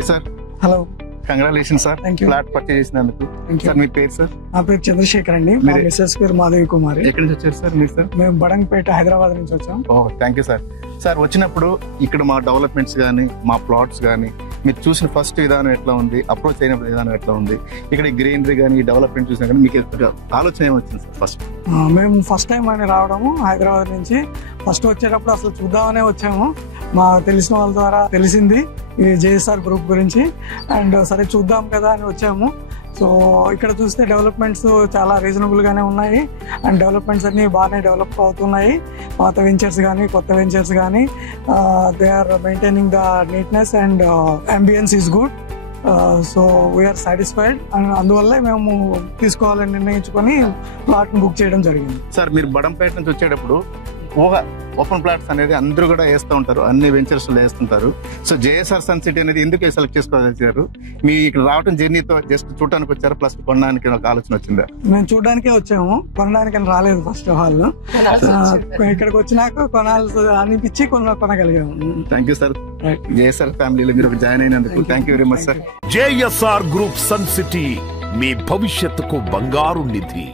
Hi sir. Hello, congratulation sir. Thank you. Flat purchase చేసినందుకు. Sir మీ పేరు sir? నా పేరు చంద్రశేఖర్ అండి. మా మిస్సెస్ పేరు మాధవి కుమారి. ఎక్కడి నుంచి వచ్చారు సార్ మీరు? సార్ మేము బడంగపేట హైదరాబాద్ నుంచి వచ్చాం. Thank you sir. సార్ వచ్చినప్పుడు ఇక్కడ మా డెవలప్మెంట్స్ కానీ మా ప్లాట్స్ కానీ మీరు చూసిన ఫస్ట్ విధానం ఎట్లా ఉంది, అప్రోచ్ అయిన విధానం ఎట్లా ఉంది, ఇక్కడ గ్రీనరీ కానీ డెవలప్మెంట్ చూసినా కానీ మీకు ఆలోచన ఏమొచ్చింది సార్? ఫస్ట్ మేము ఫస్ట్ టైం అని రావడము హైదరాబాద్ నుంచి. ఫస్ట్ వచ్చేటప్పుడు అసలు చూద్దామనే వచ్చాము. మా తెలిసిన వాళ్ళ ద్వారా తెలిసింది ఈ జేఎస్ఆర్ గ్రూప్ గురించి. అండ్ సరే చూద్దాం కదా అని వచ్చాము. సో ఇక్కడ చూస్తే డెవలప్మెంట్స్ చాలా రీజనబుల్ గానే ఉన్నాయి. అండ్ డెవలప్మెంట్స్ అన్ని బాగానే డెవలప్ అవుతున్నాయి. పాత వెంచర్స్ కానీ కొత్త వెంచర్స్ కానీ they are maintaining the neatness and ambience is good. So we are satisfied. And అందువల్ల మేము తీసుకోవాలని నిర్ణయించుకొని ప్లాట్ బుక్ చేయడం జరిగింది. సార్ మీరు బడంపేట నుంచి వచ్చేటప్పుడు ఓపెన్ ప్లాట్స్ అనేది అందరూ కూడా వేస్తూ ఉంటారు, అన్ని వెంచర్స్ లో వేస్తుంటారు. సో జేఎస్ఆర్ సన్ సిటీ అనేది ఎందుకు సెలెక్ట్ చేసుకోవాల్సారు? మీ ఇక్కడ రావడం జర్నీతో జస్ట్ చూడడానికి వచ్చారు, ప్లస్ కొనడానికి ఒక ఆలోచన వచ్చిందా? మేము చూడడానికే వచ్చాము, కొనడానికి రాలేదు. ఫస్ట్ ఆఫ్ ఆల్ ఇక్కడికి వచ్చినాక కొనాల్సి అనిపించి కొనగలిగాము. Thank you sir. జేఎస్ఆర్ ఫ్యామిలీలో మీరు జాయిన్ అయినందుకు thank you very much sir. JSR group Sun City మీ భవిష్యత్తుకు బంగారు నిధి.